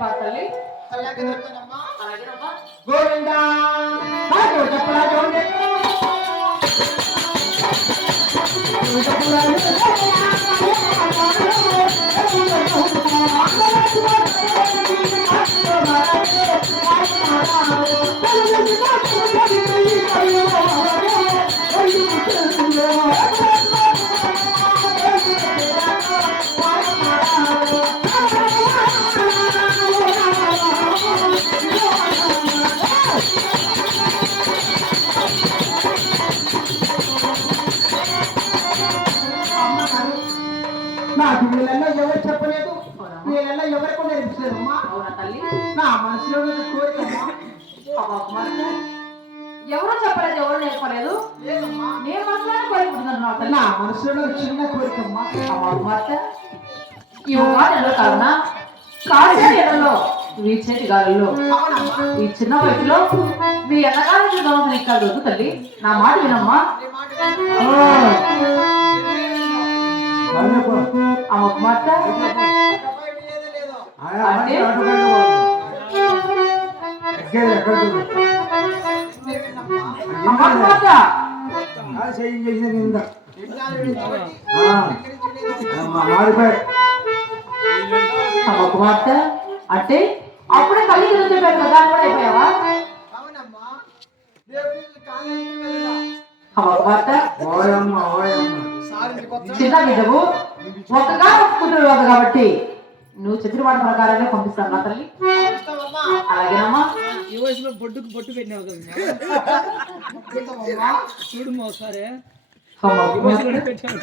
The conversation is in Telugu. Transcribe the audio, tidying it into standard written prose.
తల్లి. అలాగే దొరుకుతానమ్మా. అలాగేనమ్మా. గోవిందా చెప్పరా చూడండి నాకు వీళ్ళల్లో ఎవరు చెప్పలేదు, వీళ్ళల్లో ఎవరికి నేర్పించలేదమ్మా. అవునా తల్లి? నా మనసులో కోరికమ్మా. ఎవరో చెప్పలేదు, ఎవరు నేర్పలేదు. లేదమ్మా, నేను మనసులోనే కోరుకుంటున్నాను తల్లి. నా మనసులో చిన్న కోరికమ్మా. ఈ ఉగాదిలో కావున కాశీలో వీచేటి గాలిలో ఈ చిన్న వయసులో మీ ఎన్నగానే చూద్దామని ఎక్కాలి వద్దు తల్లి. నా మాట వినమ్మా. ఆ ఒక మాట అంటే ఒక మాట అంటే అప్పుడే కళ్ళు చెప్పారు కదా కూడా అయిపోయావా? ఒక మాట చిన్న బిడ్డవు ఒకగా ఒప్పుకుంటున్నావు కాబట్టి నువ్వు చెప్పిన మాట ప్రకారంగా పంపిస్తాను నా తల్లి. అలాగేనమ్మా. ఈ వయసులో బొట్టుకు బొట్టు పెట్టినావు కదా చూడు ఒకసారి పెట్టాను.